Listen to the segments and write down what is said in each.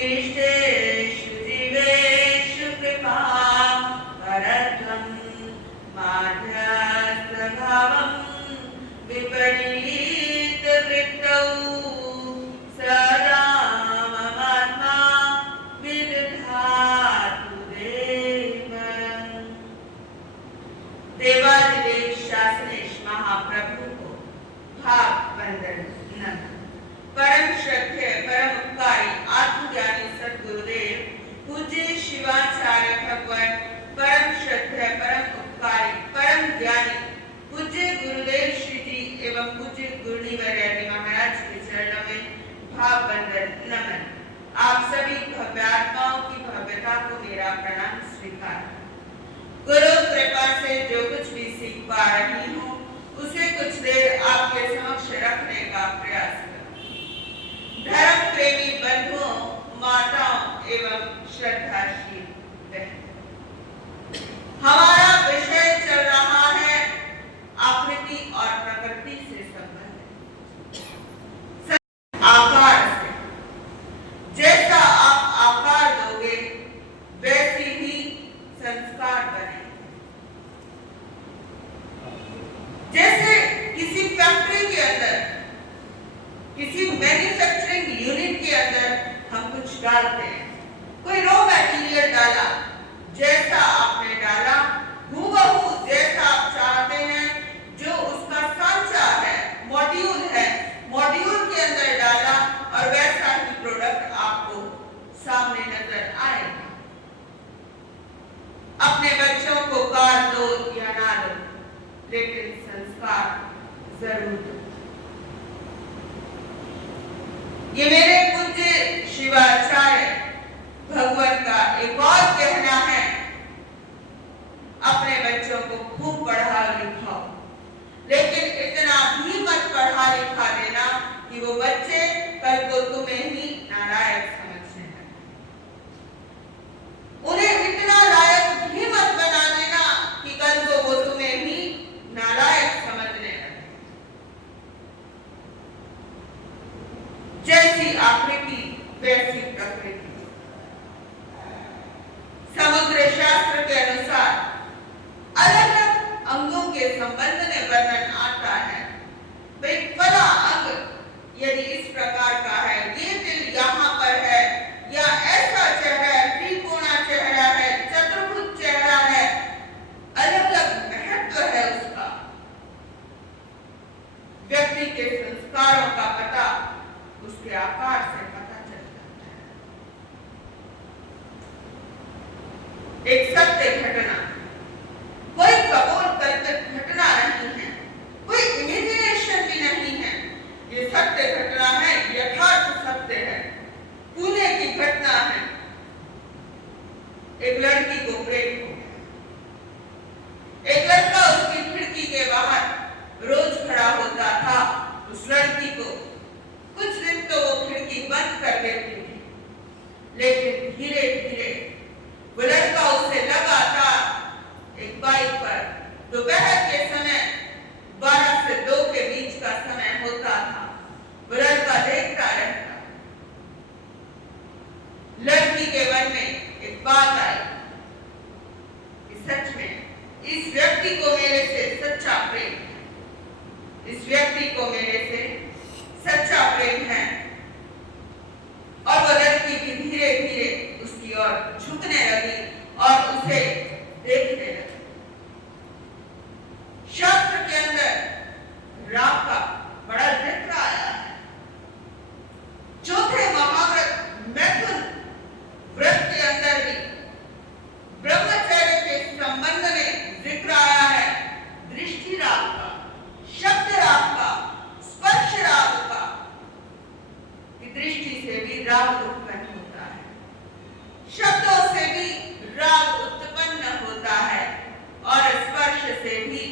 भूयिष्ठेषु जीवेषु कृपा परत्वं माध्यस्थभावं विपरीतवृत्तौ सदा ममात्मा विदधातु देव। देवादिदेव शासनेश महाप्रभु को भाव वंदन नमः। परम श्रद्धेय परम उपकारी आत्मज्ञानी सद्गुरुदेव पूज्य शिवाचार्य भगवान परम श्रद्धेय परम उपकारी परम ज्ञानी पूज्य गुरुदेव श्री जी एवं पूज्य गुरुनिवर्य महाराज के चरणों में भाव वंदन नमन। आप सभी भव्य आत्माओं की भव्यता को मेरा प्रणाम स्वीकार। गुरु कृपा से जो कुछ भी सीख पा रही हूँ उसे कुछ देर आपके समक्ष रखने का प्रयास करूँ। धर्म प्रेमी बंधुओं, माताओं एवं श्रद्धाशील बहनों, हमारा विषय चल रहा है आकृति और प्रकृति से संबंधित आकार से। जैसा आप आकार दोगे वैसी ही संस्कार बने। जैसे किसी फैक्ट्री के अंदर, किसी मैन्युफैक्चरिंग यूनिट के अंदर हम कुछ डालते हैं, कोई रॉ मटेरियल डाला, जैसा आपने डाला हूबहू जैसा आप चाहते हैं, जो उसका सांचा है, मॉड्यूल है, मॉड्यूल के अंदर डाला और वैसा ही प्रोडक्ट आपको सामने नजर आएगा। अपने बच्चों को कार दो या ना दो, लेकिन संस्कार जरूर दो। ये मेरे पूज्य शिवाचार्य भगवान का एक और कहना है, अपने बच्चों को खूब पढ़ा लिखाओ, लेकिन इतना भी मत पढ़ा लिखा देना कि वो बच्चे कल को तुम्हें ही नालायक समझने लगे। उन्हें इतना लायक भी मत बना देना कि कल को वो तुम्हें ही नालायक समझने लगे। जैसी आकृति वैसी प्रकृति। समुद्र शास्त्र के अनुसार अलग अलग अंगों के संबंध में वर्णन आता है। भाई फला अंग यदि इस प्रकार का है, ये दिल यहाँ पर है, या ऐसा चेहरा है, त्रिकोणा चेहरा है, चतुर्भुज चेहरा है, अलग अलग महत्व है उसका। व्यक्ति के संस्कारों का पता उसके आकार से पता चल जाता है। एक सत्य घटना, कोई कपोलकल्पित घटना नहीं है, कोई इमेजिनेशन भी नहीं है, ये सत्य घटना है, यथार्थ सत्य है, पुणे की घटना है। एक लड़की को प्रेम हो गया, एक लड़का उसकी खिड़की के बाहर रोज खड़ा होता था। उस लड़की को कुछ दिन तो वो खिड़की बंद कर देती थी, लेकिन धीरे धीरे वो लड़का उसे लगातार एक बाइक पर दोपहर के समय 12 से 2 के बीच का समय होता था, वो लड़का देखता रहता। लड़की के मन में एक बात आई कि सच में इस व्यक्ति को मेरे से सच्चा प्रेम है, इस व्यक्ति को मेरे से सच्चा प्रेम है। और वो लड़की भी धीरे धीरे उसकी ओर झुकने लगी और उसे देखने लगी। शास्त्र के अंदर राम का बड़ा जिक्र आया है। चौथे महाव्रत मैथुन व्रत के अंदर भी ब्रह्मचर्य के संबंध में जिक्र आया है। दृष्टि राग का, शब्द राग का, स्पर्श राग का। दृष्टि से भी राग उत्पन्न होता है, शब्दों से भी राग उत्पन्न होता है और स्पर्श से भी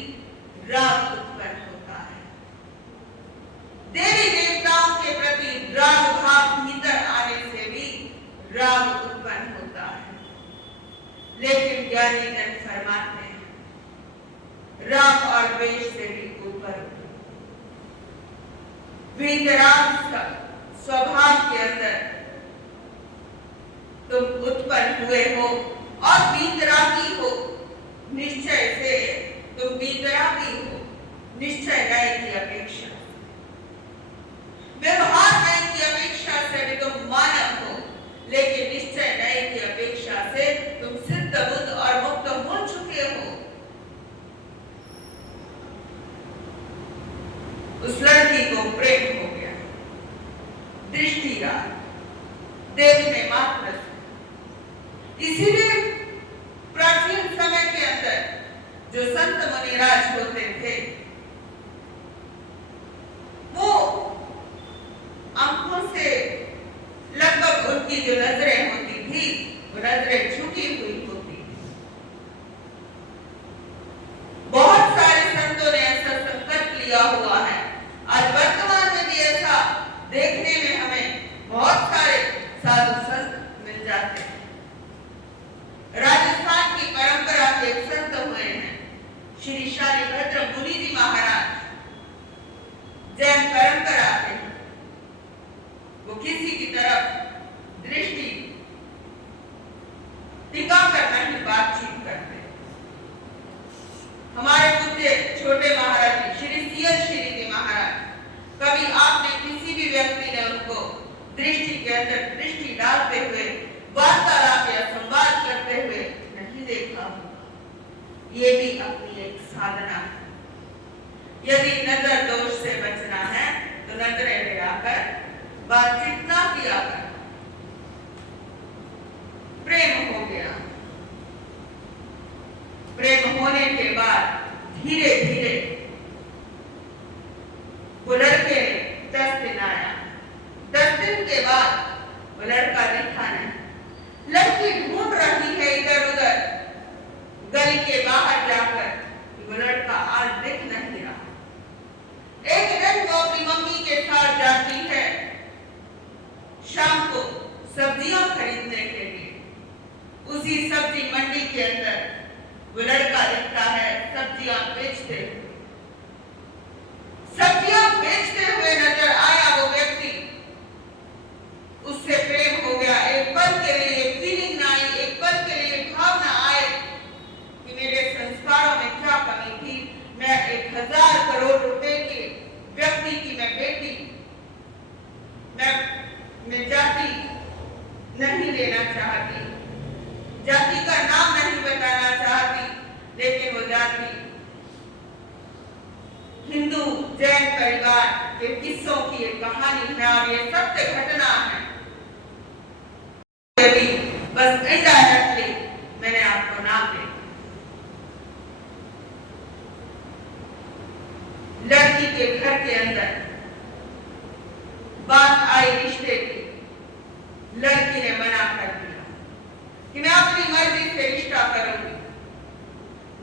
राग उत्पन्न होता है। देवी देवताओं के प्रति राग भाव भीतर आने से भी राग उत्पन्न होता है। लेकिन ज्ञानी जन फरमाते हैं राग और द्वेष से भी ऊपर वीतराग स्वभाव के अंदर तुम उत्पन्न हुए हो और बीतरागी हो, निश्चय से तुम बीतरागी हो, निश्चय नए की अपेक्षा, व्यवहार नए की अपेक्षा से भी तुम मानव हो, लेकिन निश्चय नए की अपेक्षा से तुम सिद्ध बुद्ध और मुक्त हो चुके हो। उस लड़की को प्रेम हो गया, दृष्टि राग, देखने मात्र से। इसीलिए प्राचीन समय के अंदर जो संत मुनिराज होते थे, वो आंखों से लगभग उनकी जो नजरें होती थी, वो नजरें झुकी हुई होती थी। बहुत सारे संतों ने ऐसा संकल्प लिया हुआ है। आज वर्तमान में भी ऐसा देखने में हमें बहुत सारे साधु संत मिल जाते हैं। राजस्थान की परंपरा के एक संत हुए हैं श्री शालिभद्र मुनि जी महाराज, जैन परंपरा के। वो किसी की तरफ दृष्टि टिकाकर नहीं बातचीत करते। हमारे पूज्य छोटे महाराज श्री सीएल श्री जी महाराज, कभी आपने किसी भी व्यक्ति ने उनको दृष्टि के अंदर दृष्टि डालते हुए वार्तालाप या संवाद करते हुए नहीं देखा होगा। ये भी अपनी एक साधना है। यदि नजर दोष से बचना है तो नजरें लगाकर बातचीत ना किया कर। प्रेम हो गया, प्रेम होने के बाद धीरे धीरे वो लड़के 10 दिन आया। 10 दिन के बाद वो लड़का दिखा नहीं। लड़की ढूंढ रही है इधर उधर गली के बाहर जाकर, वो लड़का आज दिख नहीं रहा। एक दिन वो अपनी मम्मी के साथ जाती है शाम को सब्जियां खरीदने के लिए। उसी सब्जी मंडी के अंदर वो लड़का दिखता है सब्जियां बेचते हुए। सब्जियां बेचते हुए नजर आया वो व्यक्ति, उससे प्रेम हो गया। एक पल के लिए फीलिंग ना आई, एक पल के लिए भावना आए कि मेरे संस्कारों में क्या कमी थी। मैं 1000 करोड़ रुपए के व्यक्ति की मैं बेटी, मैं जाति नहीं लेना चाहती, जाति का नाम नहीं बताना चाहती, लेकिन वो जाति हिंदू जैन परिवार के किस्सों की एक कहानी है और ये सत्य घटना है। बस इनडायरेक्टली मैंने आपको नाम दे। लड़की के घर के अंदर बात आई रिश्ते की। लड़की ने मना कर दिया कि मैं अपनी मर्जी से रिश्ता करूंगी।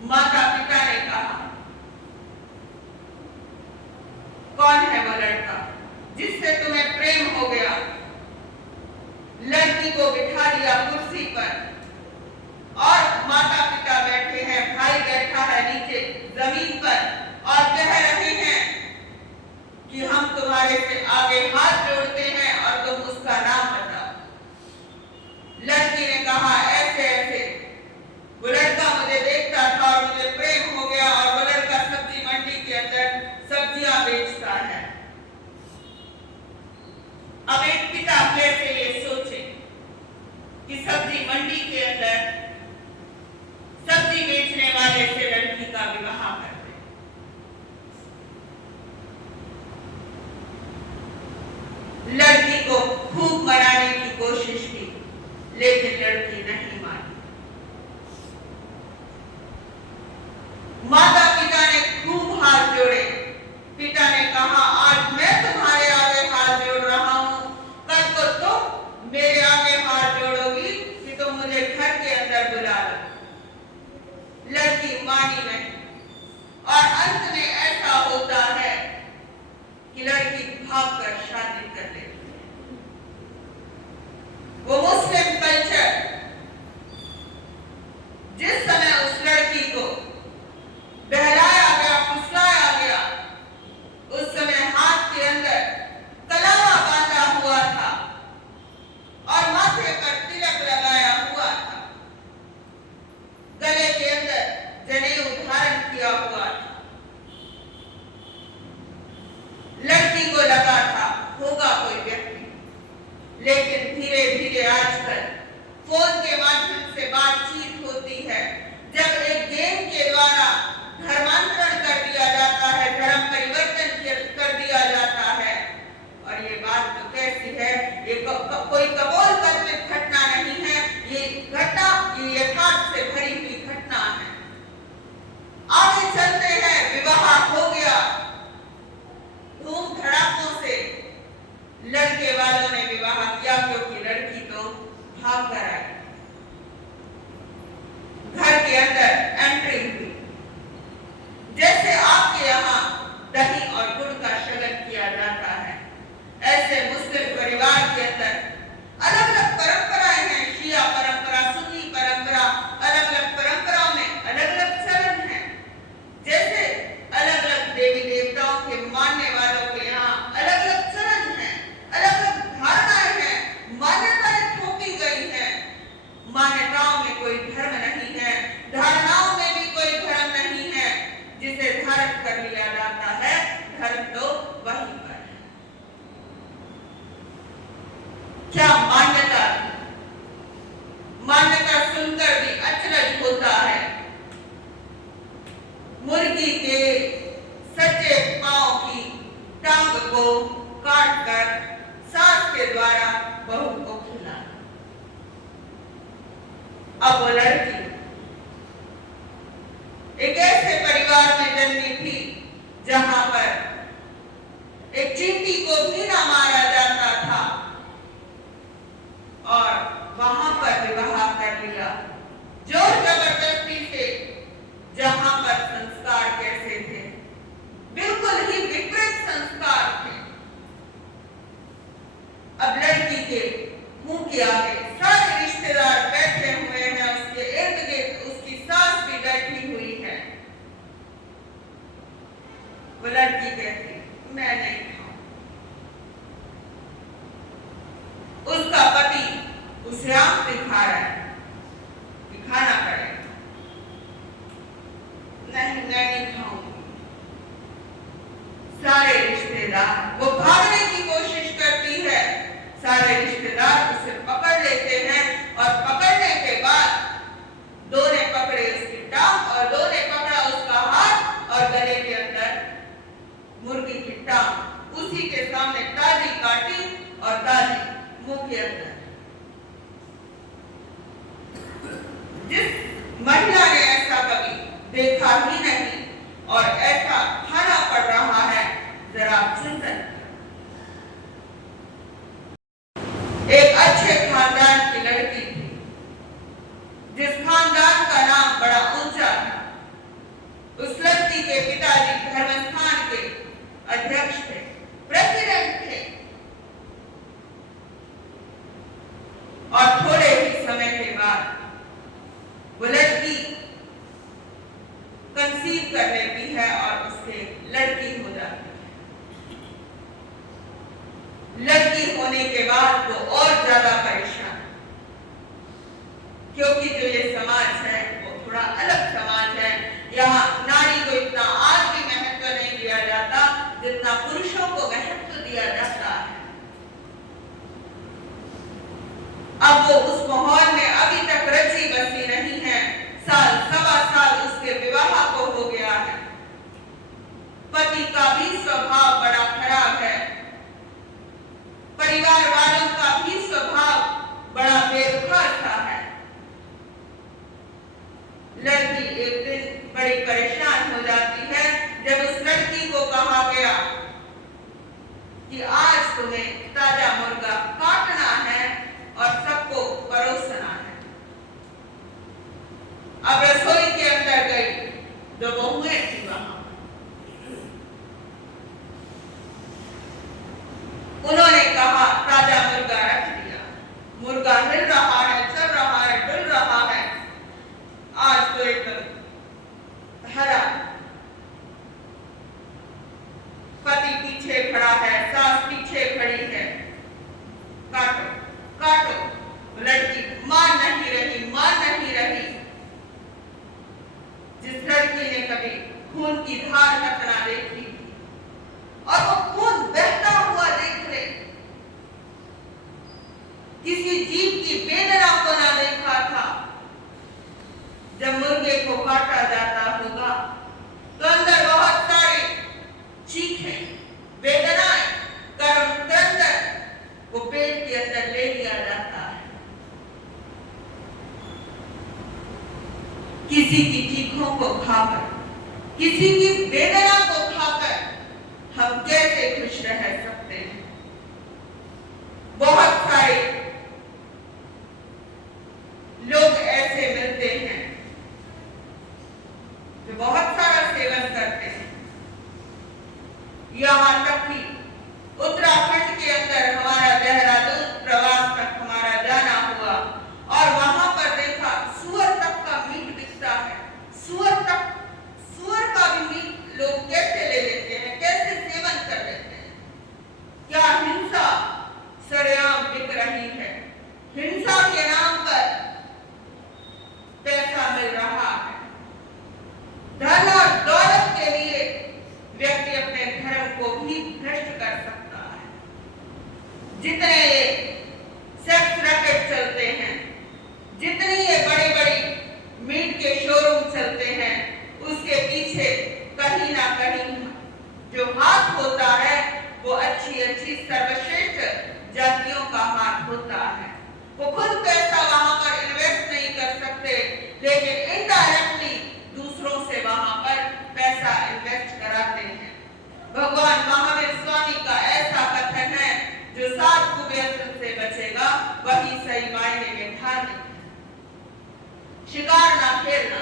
माता पिता ने कहा, कौन है वो लड़का जिससे तुम्हें प्रेम हो गया? लड़की को बिठा दिया कुर्सी पर और माता पिता बैठे हैं, भाई बैठा है नीचे जमीन पर और कह रहे हैं कि हम तुम्हारे से आगे हाथ जोड़ते हैं और तुम उसका नाम बताओ। लड़की ने कहा ऐसे ऐसे। वो लड़का मुझे देखता था और मुझे प्रेम हो गया और वो लड़का सब्जी मंडी के अंदर सब्जियां बेचता है। अब एक पिता कैसे ये सोचे कि सब्जी मंडी के अंदर सब्जी बेचने वाले से लड़की का विवाह कर दे। लड़की को खूब मनाने की कोशिश की, लेकिन लड़की नहीं मानी। माता पिता ने खूब हाथ जोड़े। पिता ने कहा, आज मैं तुम्हारे आगे हाथ जोड़ रहा हूं, कल को तुम मेरे आगे हाथ जोड़ोगी कि तुम मुझे घर के अंदर बुला लो। लड़की मानी नहीं और अंत में ऐसा होता है कि लड़की भागकर शादी कर लेती है। वो मुस्लिम कल्चर जिस समय उस लड़की को बहलाया गया, फुसलाया गया, उस समय हाथ के अंदर कलावा बांधा हुआ था और माथे पर तिलक लगा अब वो लड़की एक ऐसे परिवार में जन्मी थी जहां पर एक चींटी को भी ना मारा जाता था और वहां पर विवाह कर लिया जोर जबरदस्ती से, जहां पर संस्कार कैसे थे, बिल्कुल ही विपरीत संस्कार थे। अब लड़की के मुंह के आगे सारे रिश्तेदार बैठे हुए हैं, उसके इर्द गिर्द उसकी सास भी बैठी हुई है। वो लड़की कहती मैं नहीं खाऊं। उसका पति उसे आंख दिखा रहा है कि खाना पड़ेगा। नहीं मैं नहीं खाऊंगी। सारे रिश्तेदार, वो भागने की कोशिश करती है, सारे रिश्तेदार उसे पकड़ लेते हैं और पकड़ने के बाद दो ने पकड़े उसकी टांग और दो ने पकड़ा उसका हाथ और गले के अंदर मुर्गी की टांग, उसी के सामने ताली काटी और ताली मुंह के अंदर। जिस महिला ने ऐसा कभी देखा ही नहीं और ऐसा खाना पड़ रहा है, जरा चिंतन। एक अच्छे खानदान की लड़की थी, जिस खानदान का नाम बड़ा ऊंचा था। उस लड़की के पिताजी धर्मस्थान के अध्यक्ष थे, प्रेसिडेंट थे और थोड़े ही समय के बाद वो लड़की कंसीव कर लेती है और उसके लड़की हो जाती है। लड़की होने के बाद वो और ज्यादा परेशान, क्योंकि जो ये समाज है वो थोड़ा अलग समाज है। यहाँ नारी को इतना आज भी महत्व नहीं दिया जाता जितना पुरुषों को महत्व दिया जाता है। अब वो उस माहौल में अभी तक रची बसी नहीं है। साल सवा साल उसके विवाह को हो गया है। पति का भी स्वभाव बड़ा खराब है, परिवार वालों का भी स्वभाव बड़ा बेरुखा सा है। लड़की एक दिन बड़ी परेशान हो जाती है जब उस लड़की को कहा गया कि आज तुम्हें ताजा मुर्गा काटना है और सबको परोसना है। अब रसोई के अंदर गई, दो बहुएं थी वहां। उन्होंने कहा ताजा मुर्गा रख दिया। मुर्गा हिल रहा है, चल रहा है, डुल रहा है। आज तो एक हरा। पति पीछे खड़ा है, सास पीछे खड़ी है। काटो काटो। लड़की मान नहीं रही, मान नहीं रही। जिस लड़की ने कभी खून की धार हटना देखी और वो खून बहता हुआ देख ले, किसी जीव की वेदना को ना देखा था। जब मुर्गे को काटा जाता होगा तो अंदर बहुत सारे चीखें, वेदनाएं, कर्म क्रंदन वो पेट के अंदर ले लिया जाता है। किसी की चीखों को खाकर, किसी की वेदना को खाकर हम कैसे खुश रह सकते हैं? बहुत सारे लोग ऐसे मिलते हैं जो बहुत सारा सेवन करते हैं। यहाँ तक कि उत्तराखंड के अंदर हमारा देहरादून प्रवास तक हमारा जाना हुआ और वहां पर देखा सुअर तक का मीट बिकता है। सुअर का भी मीट लोग कैसे ले लेते हैं, कैसे सेवन कर लेते हैं? क्या हिंसा सरेआम बिक रही है। हिंसा के नाम पर लेकिन इनडायरेक्टली दूसरों से वहां पर पैसा इन्वेस्ट कराते हैं। भगवान महावीर स्वामी का ऐसा कथन है, जो 7 कुव्यसन से बचेगा वही सही मायने में धार्मिक है। शिकार ना खेलना,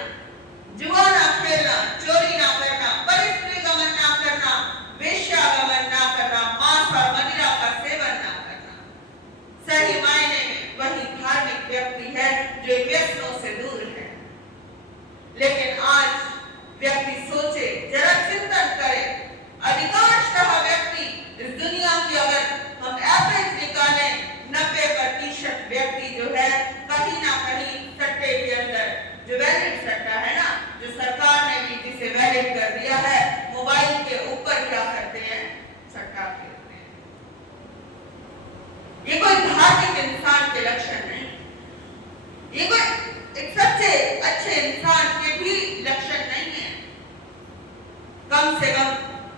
जुआ ना खेलना, चोरी ना करना, परस्त्री गमन ना करना, वेश्यागमन ना करना, मांस और मदिरा का सेवन ना करना, सही मायने में वही धार्मिक व्यक्ति है जो व्यसनों से दूर है। लेकिन आज व्यक्ति सोचे, जरा चिंतन करे, अधिकांशतः व्यक्ति इस दुनिया की अगर हम एवरेज निकालें, 90% व्यक्ति जो है कहीं ना कहीं सट्टे के अंदर, जो वैलिड सट्टा है ना, जो सरकार ने भी जिसे वैलिड कर दिया है, मोबाइल के ऊपर क्या करते हैं, सट्टा खेलते हैं। ये कोई धार्मिक इंसान के लक्षण नहीं, ये कोई एक सच्चे अच्छे इंसान के भी लक्षण नहीं है। कम से कम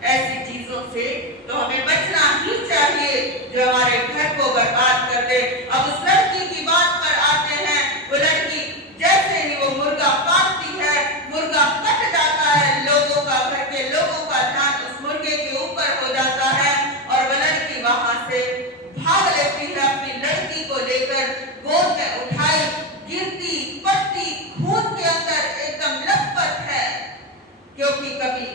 ऐसी चीजों से तो हमें बचना ही चाहिए जो हमारे घर को बर्बाद कर दे। अब उस लड़की की बात पर आते हैं। वो लड़की जैसे ही वो मुर्गा काटती है, मुर्गा कट जाता है, लोगों का, घर के लोगों का ध्यान उस मुर्गे के ऊपर हो जाता है और वो लड़की वहां से भाग लेती है, अपनी लड़की को लेकर गोद में उठाई, गिरती पड़ती खून के अंदर एकदम लथपथ है, क्योंकि कभी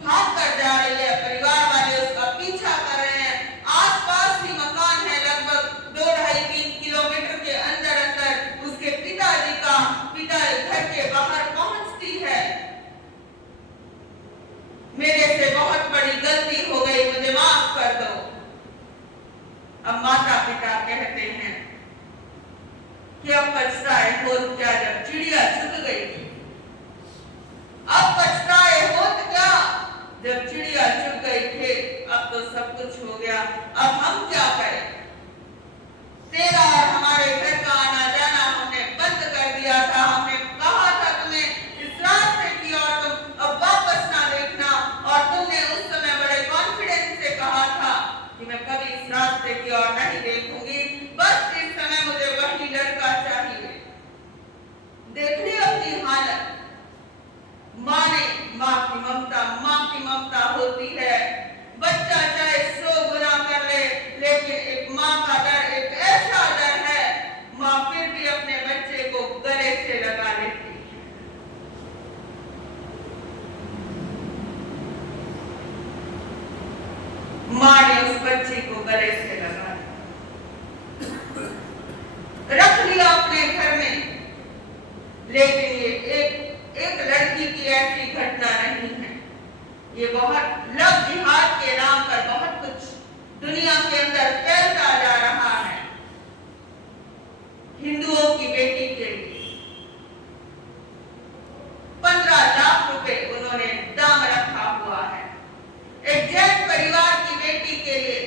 भाग कर जा रही है, परिवार वाले उसका पीछा कर रहे हैं, आसपास ही मकान है, लगभग 2-2.5-3 किलोमीटर के अंदर अंदर उसके पिताजी का, पिता घर के बाहर पहुंचती है। मेरे से बहुत बड़ी गलती हो गई, मुझे माफ कर दो। अब माता पिता कहते हैं कि अब पछताए होत क्या, जब चिड़िया चुग गई थी। अब पछताए होत क्या, जब चिड़िया चुग गई थे, अब तो सब कुछ हो गया, अब हम क्या करें। तेरा और हमारे घर का आना जाना हमने बंद कर दिया था, हमने कहा था तुम्हें इस रास्ते की और तुम अब वापस ना देखना, और तुमने उस समय बड़े कॉन्फिडेंस से कहा था कि मैं कभी इस रास्ते की ओर नहीं देखूंगी, बस इस समय मुझे वही लड़का चाहिए। देखिए अपनी हालत, माँ की ममता होती है। बच्चा चाहे 100 गुना कर ले, लेकिन एक माँ का डर एक ऐसा डर है, माँ फिर भी अपने बच्चे को गले से लगा लेती है। माँ ने उस बच्चे को गले से लगा रख लिया अपने घर में। लेकिन ये एक लड़की की ऐसी घटना नहीं है, ये बहुत लव जिहाद के नाम पर बहुत कुछ दुनिया के अंदर फैलता जा रहा है। हिंदुओं की बेटी के लिए 15 लाख रुपए उन्होंने दाम रखा हुआ है। एक जैन परिवार की बेटी के लिए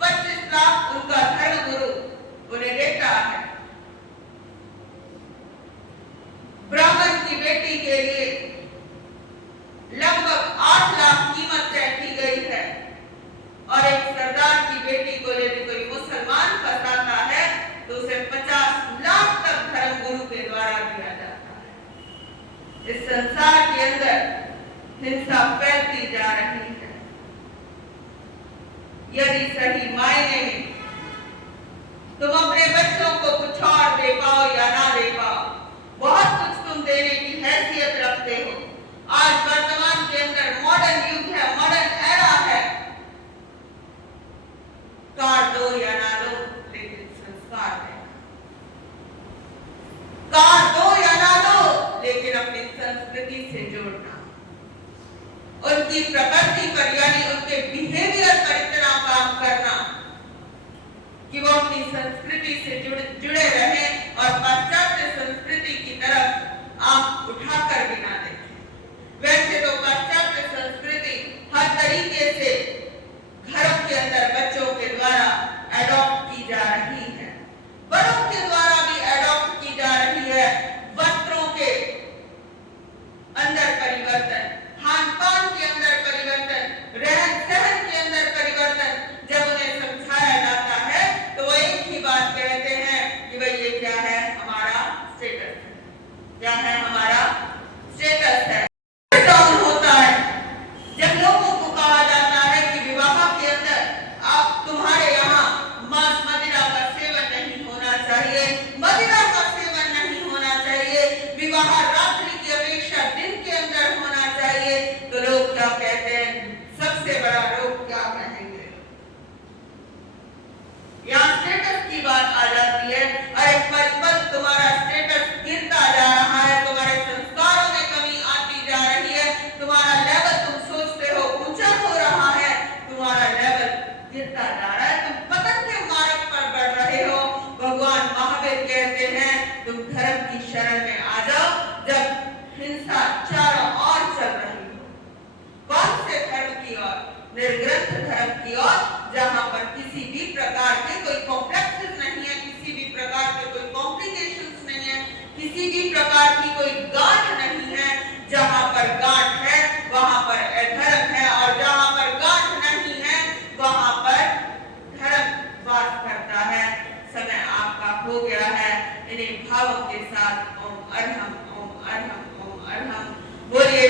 25 लाख उनका धर्मगुरु उन्हें देता है। ब्राह्मण की बेटी के लिए लगभग 8 लाख कीमत तय की गई है, और एक सरदार की बेटी को यदि कोई मुसलमान फंसाता है तो उसे 50 लाख तक धर्मगुरु के द्वारा दिया जाता है। इस संसार के अंदर हिंसा फैलती जा रही है। यदि सही मायने में तुम अपने बच्चों को कुछ और दे पाओ या ना दे पाओ, बहुत कुछ तुम देने की हैसियत रखते हो। आज वर्तमान के अंदर मॉडर्न युग है, मॉडर्न एरा है। कार दो या ना दो, लेकिन संस्कार देना। कार दो या ना दो, लेकिन अपनी संस्कृति से जोड़ना, उनकी प्रकृति पर यानी उनके बिहेवियर पर इतना काम करना कि वो अपनी संस्कृति से जुड़े रहें और पाश्चात्य संस्कृति की तरफ आंख उठाकर भी ना देखें। वैसे तो पाश्चात्य संस्कृति हर तरीके से घरों के अंदर बच्चों के द्वारा एडॉप्ट की जा रही है, बड़ों के द्वारा भी एडॉप्ट की जा रही है। वस्त्रों के अंदर परिवर्तन, खान पान के अंदर परिवर्तन, रहन सहन के अंदर परिवर्तन। जब उन्हें समझाया जाता है तो वो एक ही बात कहते हैं कि भाई क्या है हमारा स्टेटस है, डाउन होता है जब लोगों को कहा जाता है कि विवाह के अंदर आप तुम्हारे यहाँ मांस मदिरा का सेवन नहीं होना चाहिए, मदिरा का सेवन नहीं होना चाहिए, विवाह रात्रि की अपेक्षा दिन के अंदर होना चाहिए, तो लोग क्या कहते हैं, सबसे बड़ा लोग क्या कहेंगे। यहाँ स्टेटस की बात आ जाती है, अरे पल तुम्हारा स्टेटस गिरता जा रहा है, तुम्हारे संस्कारों में कमी आती जा रही है, तुम्हारा लेवल तुम सोचते हो ऊंचा हो रहा है, तुम्हारा लेवल गिरता जा रहा है, तुम पतन के मार्ग पर बढ़ रहे हो। भगवान महावीर कहते हैं तुम धर्म की शरण में आ जाओ, जब हिंसा चारों ओर चल रही हो। कौन से धर्म की ओर? निर्ग्रंथ धर्म की ओर, जहां पर किसी भी प्रकार के कोई कॉम्प्लेक्सेस नहीं है, किसी भी प्रकार के कोई कॉम्प्लिकेशंस नहीं है, किसी भी प्रकार की कोई गांठ नहीं है। जहां पर गांठ है वहां पर अधर्म है, और जहां पर गांठ नहीं है वहां पर धर्म वास करता है। समय आपका हो गया है, इन्हीं भावों के साथ ओम अर्हं